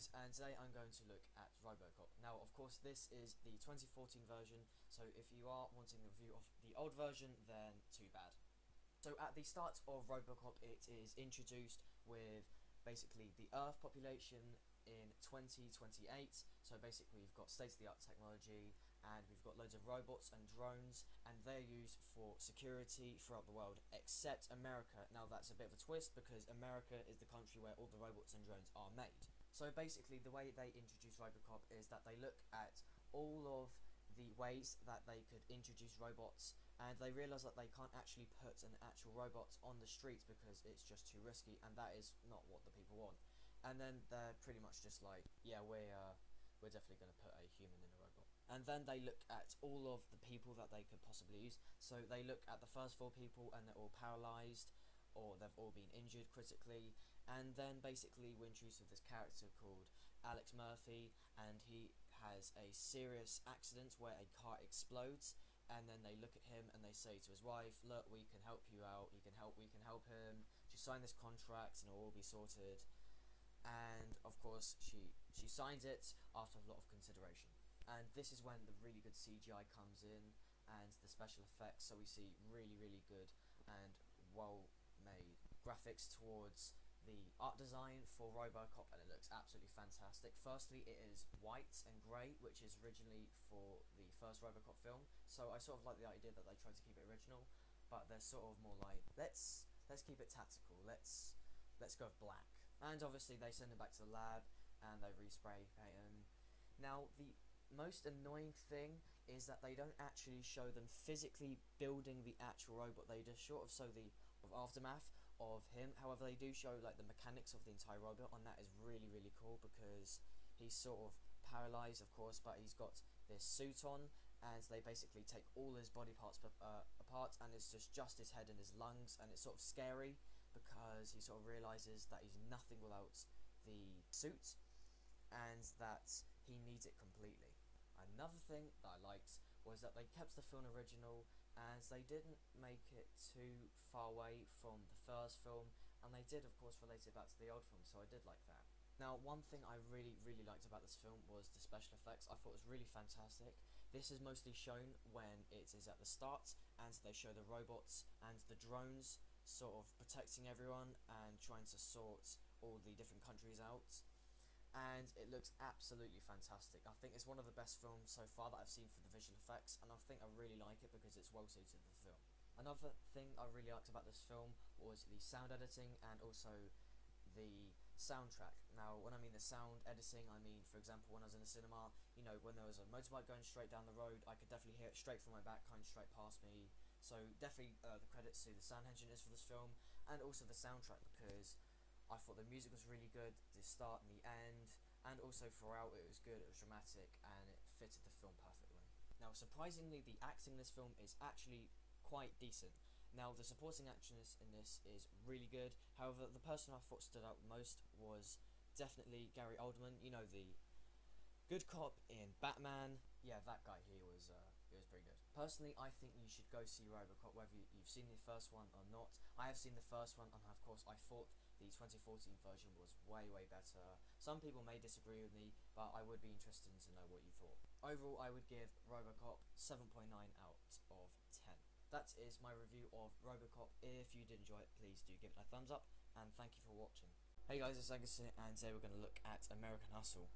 guys, and today I'm going to look at Robocop. Now, of course, this is the 2014 version, so if you are wanting a review of the old version, then too bad. So at the start of Robocop, it is introduced with basically the Earth population in 2028. So basically we've got state-of-the-art technology, and we've got loads of robots and drones, and they're used for security throughout the world, except America. Now that's a bit of a twist, because America is the country where all the robots and drones are made. So basically the way they introduce Robocop is that they look at all of the ways that they could introduce robots, and they realise that they can't actually put an actual robot on the streets because it's just too risky, and that is not what the people want. And then they're pretty much just like, yeah, we're definitely going to put a human in a robot. And then they look at all of the people that they could possibly use. So they look at the first 4 people, and they're all paralysed, or they've all been injured critically. And then basically we're introduced with this character called Alex Murphy, and he has a serious accident where a car explodes. And then they look at him and they say to his wife, look, we can help you out, we can help him, just sign this contract and it'll all be sorted. And of course she signs it after a lot of consideration. And this is when the really good CGI comes in and the special effects, so we see really good and well made graphics towards the art design for Robocop, and it looks absolutely fantastic. Firstly, it is white and grey, which is originally for the first Robocop film, so I sort of like the idea that they tried to keep it original, but they're sort of more like, let's keep it tactical, let's go with black. And obviously they send him back to the lab and they respray paint him. Now the most annoying thing is that they don't actually show them physically building the actual robot. They just sort of show the aftermath of him. However, they do show like the mechanics of the entire robot, and that is really cool, because he's sort of paralysed, of course, but he's got this suit on, and they basically take all his body parts apart, and it's just his head and his lungs, and it's sort of scary because he sort of realises that he's nothing without the suit, and that he needs it completely. Another thing that I liked was that they kept the film original, as they didn't make it too far away from the first film, and they did of course relate it back to the old film, so I did like that. Now, one thing I really liked about this film was the special effects. I thought it was really fantastic. This is mostly shown when it is at the start, and they show the robots and the drones sort of protecting everyone and trying to sort all the different countries out, and it looks absolutely fantastic. I think it's one of the best films so far that I've seen for the visual effects, and I think I really like it because it's well suited to the film. Another thing I really liked about this film was the sound editing and also the soundtrack. Now, when I mean the sound editing, I mean, for example, when I was in the cinema, you know, when there was a motorbike going straight down the road, I could definitely hear it straight from my back, kind of straight past me. So definitely the credits to the sound engineers for this film, and also the soundtrack, because I thought the music was really good, the start and the end, and also throughout it was good, it was dramatic, and it fitted the film perfectly. Now, surprisingly, the acting in this film is actually quite decent. Now, the supporting actress in this is really good. However, the person I thought stood out most was definitely Gary Oldman. You know, the good cop in Batman. Yeah, that guy, he was pretty good. Personally, I think you should go see Robocop, whether you've seen the first one or not. I have seen the first one, and of course I thought the 2014 version was way better. Some people may disagree with me, but I would be interested to know what you thought. Overall, I would give Robocop 7.9 out of 10. That is my review of Robocop. If you did enjoy it, please do give it a thumbs up, and thank you for watching. Hey guys, it's Angus here, and today we're going to look at American Hustle.